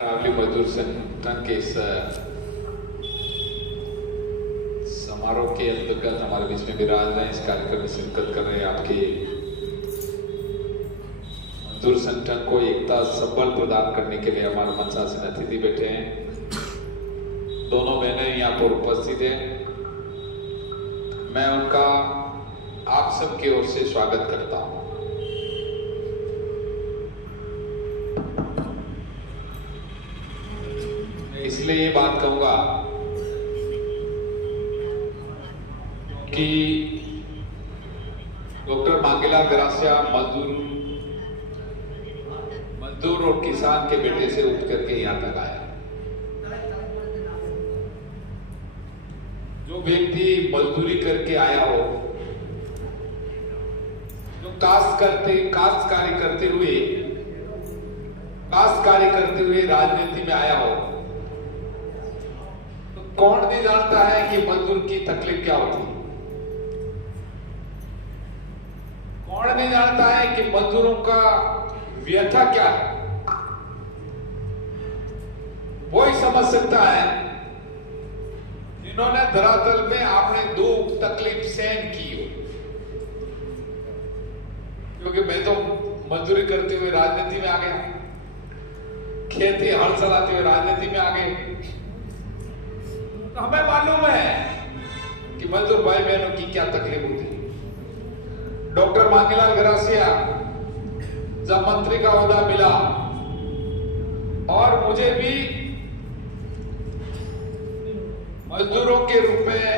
Travelling मजदूर संगठन के इस समारोह के अंतर्गत हमारे बीच में विराज रहे, इस कार्यक्रम में शिरकत कर रहे आपके मजदूर संगठन को एकता सबल प्रदान करने के लिए हमारे मंचासीन अतिथि बैठे हैं। दोनों बहनें यहाँ पर उपस्थित हैं। मैं उनका आप सबकी ओर से स्वागत करता हूँ। इसलिए ये बात कहूंगा कि डॉक्टर मांगेलाल गरासिया मजदूर और किसान के बेटे से उठ करके यहां तक आया। जो व्यक्ति मजदूरी करके आया हो, जो काश्तकारी करते हुए राजनीति में आया हो, कौन नहीं जानता है कि मजदूर की तकलीफ क्या होती है? कौन नहीं जानता है कि मजदूरों का व्यथा क्या है? वही समझ सकता है जिन्होंने धरातल में आपने दुख तकलीफ सहन की हो। क्योंकि मैं तो मजदूरी करते हुए राजनीति में आ गया, खेती हल चलाते हुए राजनीति में आ गए, तो हमें मालूम है कि मजदूर भाई बहनों की क्या तकलीफ होती है। डॉक्टर मांगेलाल गरासिया जब मंत्री का ओहदा मिला और मुझे भी मजदूरों के रूप में,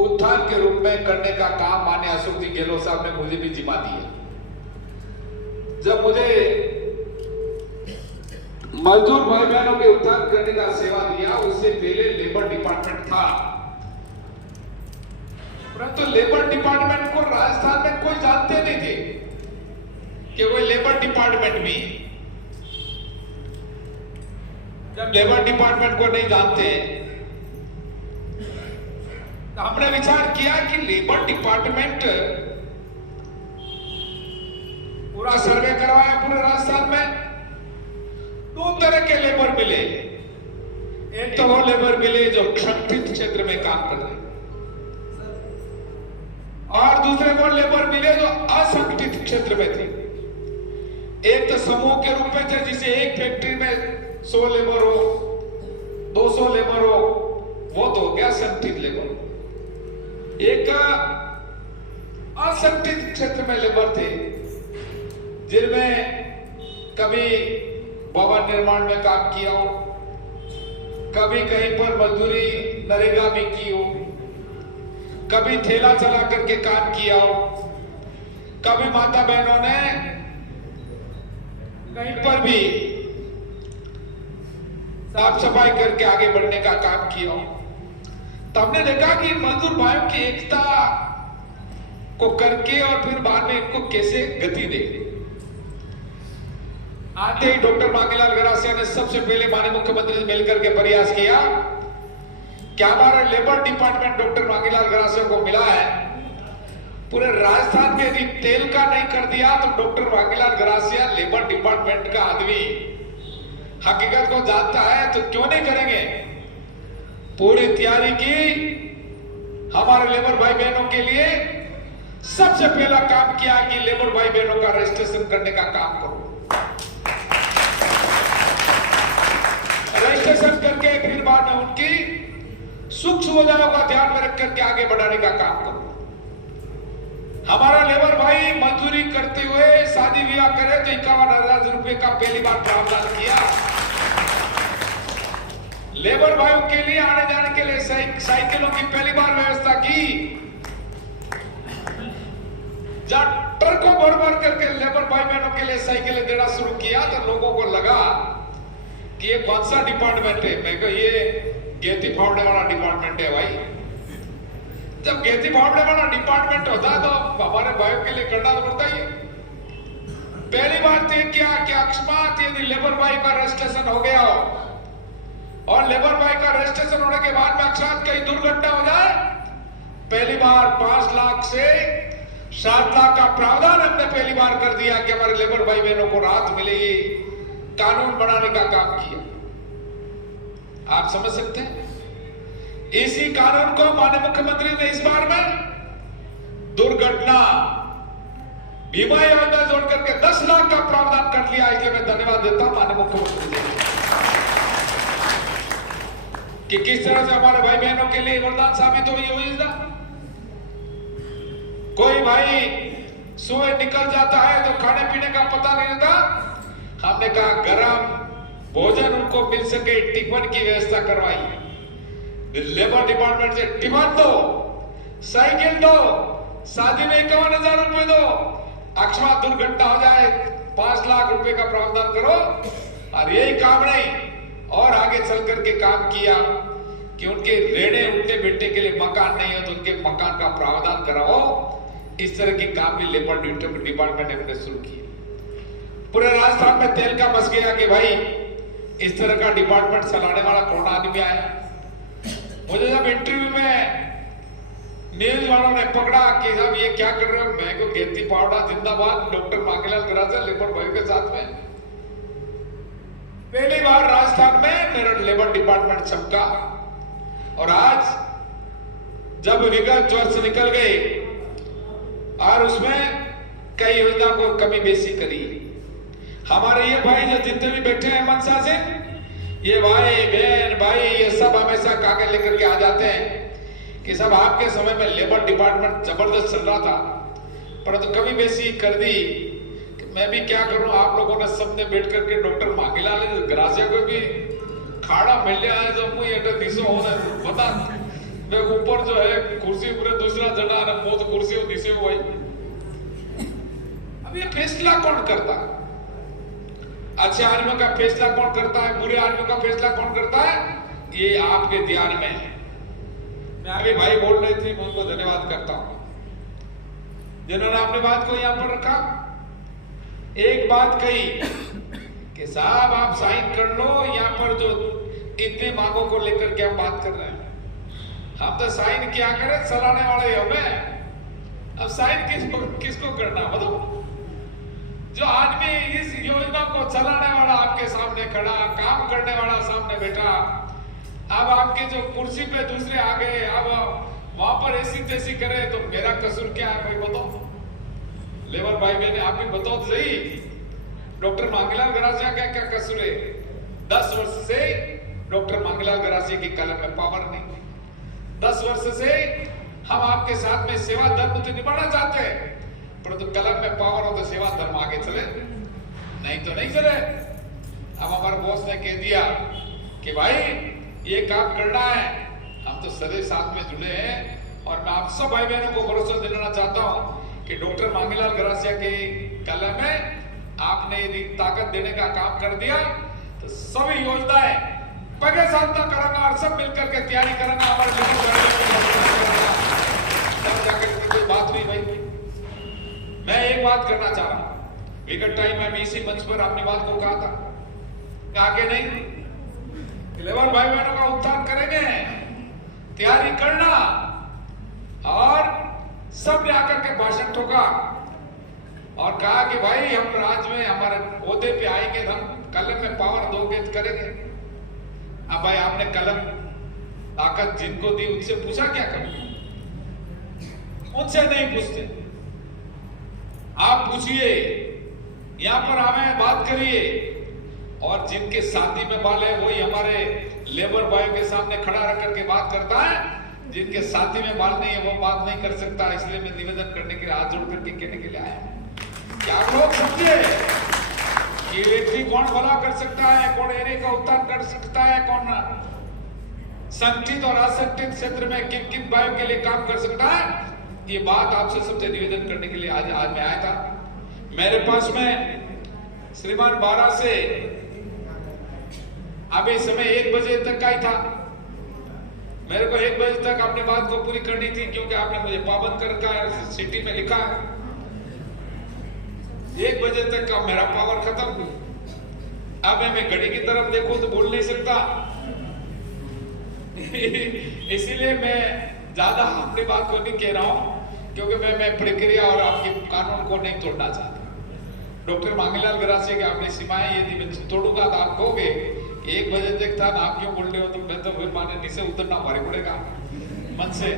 उत्थान के रूप में करने का काम माननीय अशोक जी गहलोत साहब ने मुझे भी जिम्मा दिया। जब मुझे मजदूर भाई बहनों के उत्थान करने का सेवा दिया, उससे पहले लेबर डिपार्टमेंट था, परंतु लेबर डिपार्टमेंट को राजस्थान में कोई जानते नहीं थे कि वो लेबर डिपार्टमेंट भी। जब लेबर डिपार्टमेंट को नहीं जानते तो हमने विचार किया कि लेबर डिपार्टमेंट पूरा सर्वे करवाया पूरे राजस्थान में। दो तरह के लेबर मिले, एक तो वो लेबर मिले जो संगठित क्षेत्र में काम कर रहे, और दूसरे वो लेबर मिले जो असंगठित क्षेत्र में थे। एक तो समूह के रूप में थे, जिसे एक फैक्ट्री में 100 लेबर हो, 200 लेबर हो, वो तो हो गया संगठित लेबर। एक असंगठित क्षेत्र में लेबर थे, जिनमें कभी भवन निर्माण में काम किया हो, कभी कहीं पर मजदूरी नरेगा भी की हो, कभी ठेला चला करके काम किया हो, कभी माता बहनों ने कहीं पर भी साफ सफाई करके आगे बढ़ने का काम किया हो। तो हमने देखा कि मजदूर भाइयों की एकता को करके और फिर बाद में इनको कैसे गति दे। आते ही डॉक्टर मांगेलाल गरासिया ने सबसे पहले माननीय मुख्यमंत्री से मिलकर के प्रयास किया कि हमारा labour department doctor Mangelal Garasia को मिला है, पूरे राजस्थान में यदि तेल का नहीं कर दिया तो doctor Mangelal Garasia labour department का आदमी हकीकत को जानता है, तो क्यों नहीं करेंगे। पूरी तैयारी की, हमारे लेबर भाई बहनों के लिए सबसे पहला काम किया कि लेबर भाई बहनों का रजिस्ट्रेशन करने का काम करो। रजिस्ट्रेशन करके फिर बाद में उनकी सुख सुविधाओं का ध्यान में रख करके आगे बढ़ाने का काम करो। हमारा लेबर भाई मजदूरी करते हुए शादी ब्याह करे तो 51,000 रुपए का पहली बार प्रावधान किया। लेबर भाइयों के लिए आने जाने के लिए साइकिलों की पहली बार व्यवस्था की। जब ट्रकों भर भर करके लेबर भाई बहनों के लिए साइकिलें देना शुरू किया तो लोगों को लगा कि ये कौन सा डिपार्टमेंट है। मैं कहा ये गेती फावड़े वाला डिपार्टमेंट है भाई। जब गेती फावड़े वाला डिपार्टमेंट होता तो हमारे भाइयों के लिए करना तो पड़ता ही। पहली बार तय किया कि अकस्मात यदि लेबर भाई का रजिस्ट्रेशन हो गया हो और लेबर भाई का रजिस्ट्रेशन होने के बाद में अकस्मात कहीं दुर्घटना हो जाए, पहली बार 5 लाख से 7 लाख का प्रावधान हमने पहली बार कर दिया कि हमारे लेबर भाई बहनों को राहत मिलेगी। कानून बनाने का काम किया। आप समझ सकते हैं? इसी कानून को माननीय मुख्यमंत्री ने इस बार में दुर्घटना बीमा योजना जोड़ करके 10 लाख का प्रावधान कर लिया। इसलिए मैं धन्यवाद देता हूं माननीय मुख्यमंत्री जी कि किस तरह से हमारे भाई बहनों के लिए वरदान साबित हुई योजना। कोई भाई सुबह निकल जाता है तो खाने पीने का पता नहीं रहता। हमने कहा गरम भोजन उनको मिल सके, टिफिन की व्यवस्था करवाई। लेबर डिपार्टमेंट से टिफिन दो, साइकिल दो, शादी में 51,000 रुपए दो, अकस्मात दुर्घटना हो जाए 5 लाख रुपए का प्रावधान करो। और यही काम नहीं और आगे चल करके काम किया कि उनके रेड़े उठने बैठने के लिए मकान नहीं है तो उनके मकान का प्रावधान कराओ। इस तरह के काम भी लेबर डिपार्टमेंट ने शुरू किए। पूरे राजस्थान में तेल का मच गया कि भाई इस तरह का डिपार्टमेंट चलाने वाला कौन आदमी आया। मुझे जब इंटरव्यू में न्यूज वालों ने पकड़ा कि साहब ये क्या कर रहे हो, मैं को गेती पावड़ा जिंदाबाद, डॉक्टर मांगीलाल गरासिया लेबर भाई के साथ में पहली बार राजस्थान में मेरा लेबर डिपार्टमेंट चमका। और आज जब विगत वर्ष निकल गए और उसमें कई योजना को कमी बेसी करी। हमारे ये भाई जो जितने भी बैठे हैं मनसा से, ये भाई बहन भाई ये सब हमेशा कागज लेकर के आ जाते हैं कि सब आपके समय में लेबर डिपार्टमेंट जबरदस्त चल रहा था, परंतु कमी बेसी कर दी। मैं भी क्या करूं, आप लोगों ने सबने बैठ करके डॉक्टर मांगीलाल गरासिया को भी खाड़ा मिल गया है जो मुझे दिशो होने बता मैं ऊपर जो है कुर्सी पूरे दूसरा जना बहुत कुर्सी हो दिशे हो भाई। अब ये फैसला कौन करता है? अच्छे आदमियों का फैसला कौन करता है, बुरे आदमियों का फैसला कौन करता है? ये आपके ध्यान में है। मैं अभी भाई बोल रहे थे, मैं उनको धन्यवाद करता हूं जिन्होंने अपनी बात को यहां पर रखा। एक बात कही कि साहब आप साइन कर लो, यहां पर जो इतने मांगों को लेकर के हम बात कर रहे हैं, हम तो साइन क्या करें, चलाने वाले हमें। अब साइन किसको करना बताओ? जो आदमी इस योजना को चलाने वाला आपके सामने खड़ा, काम करने वाला सामने बैठा, अब आपके जो कुर्सी पे दूसरे आ गए, अब वहां पर ऐसी तैसी करे तो मेरा कसूर क्या है भाई बताओ? लेबर भाई बहन आप भी बताओ तो सही, डॉक्टर मांगीलाल गरासिया का क्या कसूर है? 10 वर्ष से डॉक्टर मांगीलाल गरासिया की कलम में पावर नहीं। 10 वर्ष से हम आपके साथ में सेवा धर्म तो निभाना चाहते हैं, परंतु कलम में पावर हो तो सेवा धर्म आगे चले, नहीं तो नहीं चले। अब हमारे बॉस ने कह दिया कि भाई ये काम करना है, हम तो सदैव साथ में जुड़े हैं। और मैं आप सब भाई बहनों को भरोसा दिलाना चाहता हूं कि डॉक्टर मांगीलाल गरासिया के कलम में आपने यदि ताकत देने का काम कर दिया तो सभी योजनाएं पगे साधना करूंगा और सब मिलकर के तैयारी करूंगा। हमारे जाकर कोई बात हुई भाई, मैं एक बात करना चाह रहा हूं। विगत टाइम में इसी मंच पर अपनी बात को कहा था, कहा कि नहीं लेबर भाई बहनों का उत्थान करेंगे, तैयारी करना। और सब ने आकर के भाषण ठोका और कहा कि भाई हम राज्य में हमारे ओहदे पे आएंगे, हम कलम में पावर दोगे करेंगे। अब भाई आपने कलम ताकत जिनको दी उनसे पूछा क्या करें? उनसे नहीं पूछते। आप पूछिए, यहां पर हमें बात करिए, और जिनके साथी में बाल है वही हमारे लेबर भाइयों के सामने खड़ा रख करके बात करता है, जिनके साथी में बाल नहीं है वो बात नहीं कर सकता। इसलिए मैं निवेदन करने के लिए हाथ जोड़ करके कहने के लिए आया हूं कि आप लोग समझिए कि व्यक्ति कौन भला कर सकता है, कौन एरिया का उत्थान कर सकता है, कौन संगठित और असंगठित क्षेत्र में किन किन भाइयों के लिए काम कर सकता है। ये बात आपसे सबसे निवेदन करने के लिए आज मैं आया था। मेरे पास में श्रीमान 12 से अभी समय 1 बजे तक का ही था। मेरे को 1 बजे तक अपनी बात को पूरी करनी थी, क्योंकि आपने मुझे पाबंद कर रखा है, सिटी में लिखा है 1 बजे तक का मेरा पावर खत्म। अब मैं घड़ी की तरफ देखूं तो बोल नहीं सकता इसीलिए मैं ज्यादा अपनी बात को नहीं कह रहा हूं, क्योंकि मैं प्रक्रिया और आपके कानून को नहीं तोड़ना चाहता। डॉक्टर मांगीलाल गरासिया की आपने सीमाएं यदि मैं तोड़ूंगा तो आप कहोगे 1 बजे तक था ना, आप क्यों बोल रहे हो? तो मैं तो फिर माने नीचे उतरना भारी पड़ेगा मन से।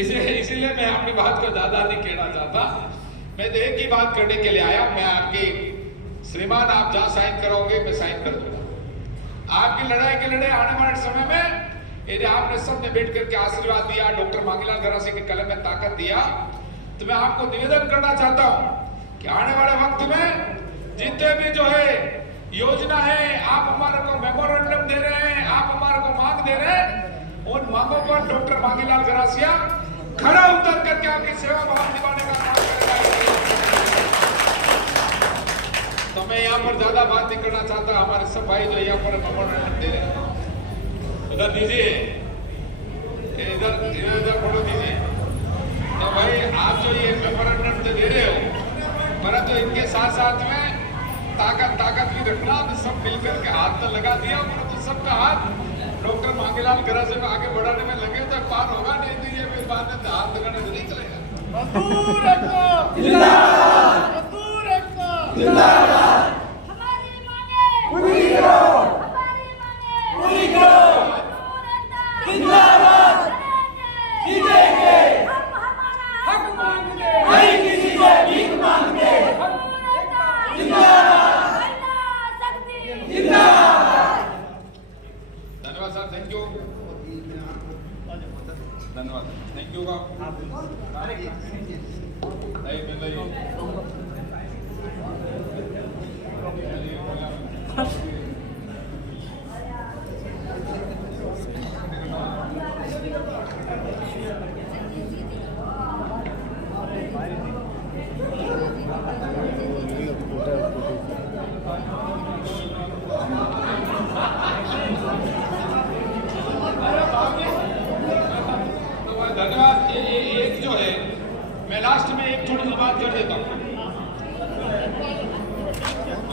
इसीलिए मैं अपनी बात को ज्यादा नहीं कहना चाहता। मैं तो एक ही बात करने के लिए आया, मैं आपकी श्रीमान आप जहां साइन कराओगे मैं साइन कर दूंगा। आपकी लड़ाई के लड़े आने वाले समय में यदि आपने सबने बैठ करके आशीर्वाद दिया, डॉक्टर मांगीलाल गरासिया के कलम में ताकत दिया, तो मैं आपको निवेदन करना चाहता हूं कि आने वाले वक्त में जितने भी जो है योजना है, आप हमारे को मेमोरेंडम दे रहे हैं, आप हमारे को मांग दे रहे हैं, उन मांगों पर डॉक्टर मांगीलाल गरासिया खड़ा उतर करके आपकी सेवा भाव निभाने का काम करेगा। तो मैं यहाँ पर ज्यादा बात नहीं करना चाहता। हमारे सब भाई जो यहाँ पर मेमोरेंडम दे रहे हैं, इधर दीजिए, इधर फोटो दीजिए। तो भाई आप जो ये मेमोरेंडम तो दे रहे हो, परंतु इनके साथ साथ में ताकत भी रखना। सब मिलकर के हाथ तो लगा दिया, परंतु सबका हाथ डॉक्टर मांगीलाल गरासिया को आगे बढ़ाने में लगे तो पार होगा, नहीं तो ये भी बाद में हाथ लगाने से नहीं चलेगा। मजदूर एकता जिंदाबाद, मजदूर एकता जिंदाबाद। हमारी मांगे पूरी करो, हमारी मांगे पूरी करो, मजदूर एकता जिंदाबाद। जीतेंगे हम, हमारा हक मांगते नहीं किसी से भीख मांगते। मजदूर एकता जिंदाबाद, महिला शक्ति जिंदाबाद। धन्यवाद सर, थैंक यू, धन्यवाद, थैंक यू। नहीं मिल रही धन्यवाद। एक जो है मैं लास्ट में एक छोटी सी बात कर देता हूँ।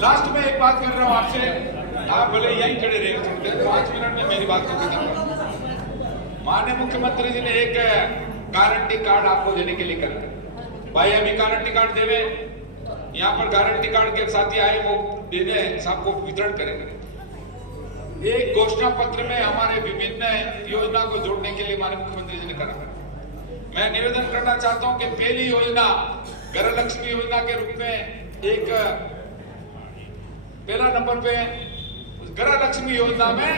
लास्ट में एक बात कर रहा हूँ आपसे, आप भले यहीं खड़े रहे, 5 मिनट में मेरी बात को खत्म करूँ। माननीय मुख्यमंत्री जी ने एक गारंटी कार्ड आपको देने के लिए करा। भाई अभी गारंटी कार्ड देवे, यहाँ पर गारंटी कार्ड के साथी आए वो देने सबको वितरण करेंगे। एक घोषणा पत्र में हमारे विभिन्न योजना को जोड़ने के लिए माननीय मुख्यमंत्री जी ने करा। मैं निवेदन करना चाहता हूं कि पहली योजना गृहलक्ष्मी योजना के रूप में एक पहला नंबर पे गृहलक्ष्मी योजना में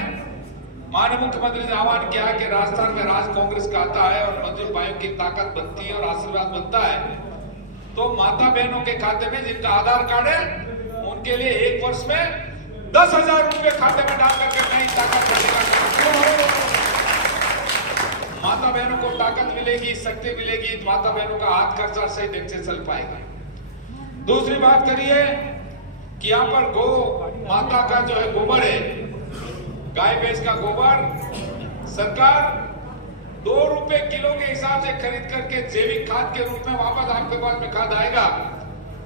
माननीय मुख्यमंत्री ने आह्वान किया कि राजस्थान में राज कांग्रेस का आता है और मजदूर भाइयों की ताकत बनती है और आशीर्वाद बनता है, तो माता बहनों के खाते में जिनका आधार कार्ड है उनके लिए 1 वर्ष में 10,000 रुपए खाते में डाल करके नई ताकत करने का काम। माता बहनों को ताकत मिलेगी, शक्ति मिलेगी, माता बहनों का हाथ खर्चा सही ढंग से चल पाएगा। दूसरी बात करिए कि यहाँ पर गौ माता का जो है गोबर है, गाय भैंस का गोबर सरकार 2 रुपए किलो के हिसाब से खरीद करके जैविक खाद के रूप में वापस आपके पास में खाद आएगा,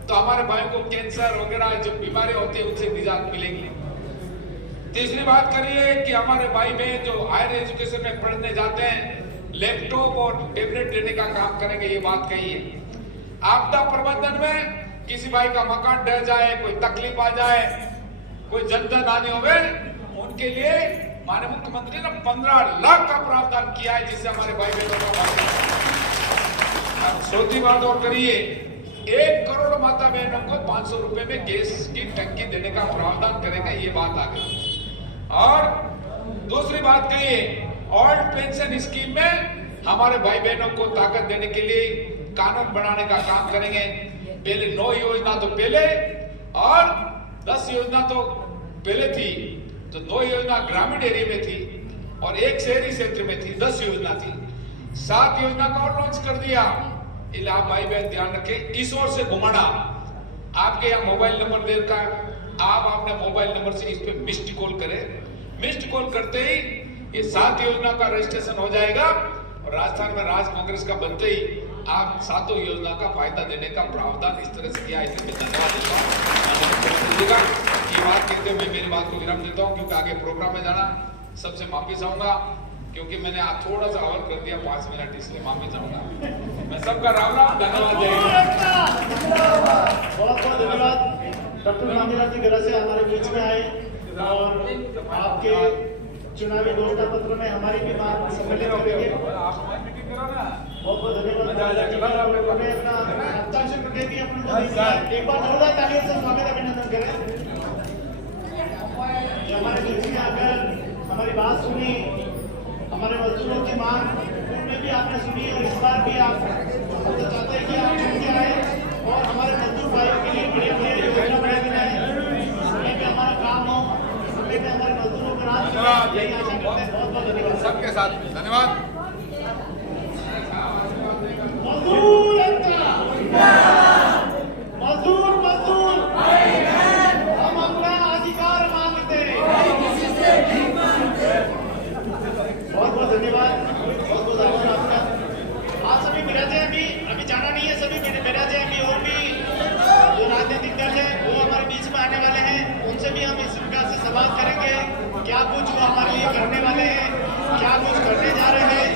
तो हमारे भाइयों को कैंसर वगैरह जो बीमारी होती है उनसे निजात मिलेगी। तीसरी बात करिए कि हमारे भाई बहन जो हायर एजुकेशन में पढ़ने जाते हैं, लैपटॉप और टैबलेट देने का काम करेंगे, ये बात कही है। आपदा प्रबंधन में किसी भाई का मकान ढह जाए, कोई तकलीफ आ जाए, कोई जनधन आने होवे, उनके लिए माननीय मुख्यमंत्री ने 15 लाख का प्रावधान किया है, जिससे हमारे भाई बहनों को। चौथी बात और करिए, 1 करोड़ माता बहनों को 500 रुपए में गैस की टंकी देने का प्रावधान करेगा, ये बात आ गई। और दूसरी बात कहिए, ओल्ड पेंशन स्कीम में हमारे भाई बहनों को ताकत देने के लिए कानून बनाने का काम करेंगे। पहले 9 योजना तो पहले और 10 योजना तो पहले थी, तो 2 योजना ग्रामीण एरिया में थी और 1 शहरी क्षेत्र में थी, 10 योजना थी। 7 योजना का और लॉन्च कर दिया। इसलिए आप भाई बहन ध्यान रखें, इस ओर से घुमाना, आपके यहाँ मोबाइल नंबर दे रखा, आप अपने मोबाइल नंबर से इस पे मिस्ड कॉल करें। मिस्ड कॉल करते ही ये 7 योजना का रजिस्ट्रेशन हो जाएगा और राजस्थान में राज कांग्रेस का बनते ही आप 7 योजना का फायदा देने का प्रावधान इस तरह से किया है। इसलिए धन्यवाद देता हूँ। ये बात कहते हुए मैं मेरी बात को विराम देता हूँ, क्योंकि आगे प्रोग्राम में जाना। सबसे माफी चाहूंगा। क्योंकि मैंने आज थोड़ा सा ओवर कर दिया 5 मिनट, इसलिए माफी चाहूंगा। मैं सबका राम राम, धन्यवाद, जय हिंद। बहुत बहुत धन्यवाद डॉक्टर मांगीलाल जी घर से हमारे बीच में आए और आपके चुनावी घोषणा पत्र में हमारी भी बात सम्मिलित करेंगे। बहुत बहुत धन्यवाद। उन्होंने अपना हस्ताक्षर करके भी अपने को दिया। एक बार जोरदार तालियों से स्वागत अभिनंदन करें। जो हमारे बीच में आकर हमारी बात सुनी, हमारे मजदूरों की मांग उनमें भी आपने सुनी और इस बार भी आप हम तो चाहते हैं कि आप चुन के आए और हमारे मजदूर भाइयों के लिए बढ़िया बढ़िया योजना बना के लाए। समय पे हमारा काम हो, समय पे हमारे मजदूरों को राहत मिले, यही आशा करते हैं। बहुत बहुत धन्यवाद सबके साथ धन्यवाद। मजदूर एकता, मजदूर मजदूर हम अपना अधिकार मांगते हैं। बहुत बहुत धन्यवाद, बहुत बहुत आभार आपका। आप सभी बिराजे अभी जाना नहीं है, सभी बिराजे अभी और भी जो राजनीतिक दल है वो हमारे बीच में आने वाले हैं, उनसे भी हम इस प्रकार से सवाल करेंगे क्या कुछ वो हमारे लिए करने वाले हैं, क्या कुछ करने जा रहे हैं।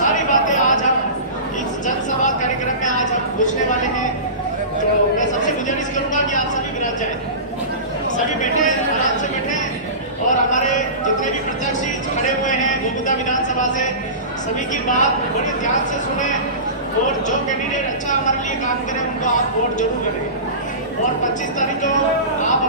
सारी बातें आज हम इस जनसंवाद कार्यक्रम में आज हम पूछने वाले हैं। तो मैं सबसे गुजारिश करूंगा कि आप सभी विराज जाए, सभी बैठे आराम से बैठे और हमारे जितने भी प्रत्याशी खड़े हुए हैं गोविंदा विधानसभा से सभी की बात बड़े ध्यान से सुने और जो कैंडिडेट अच्छा हमारे लिए काम करे उनको आप वोट जरूर करें। और 25 तारीख को आप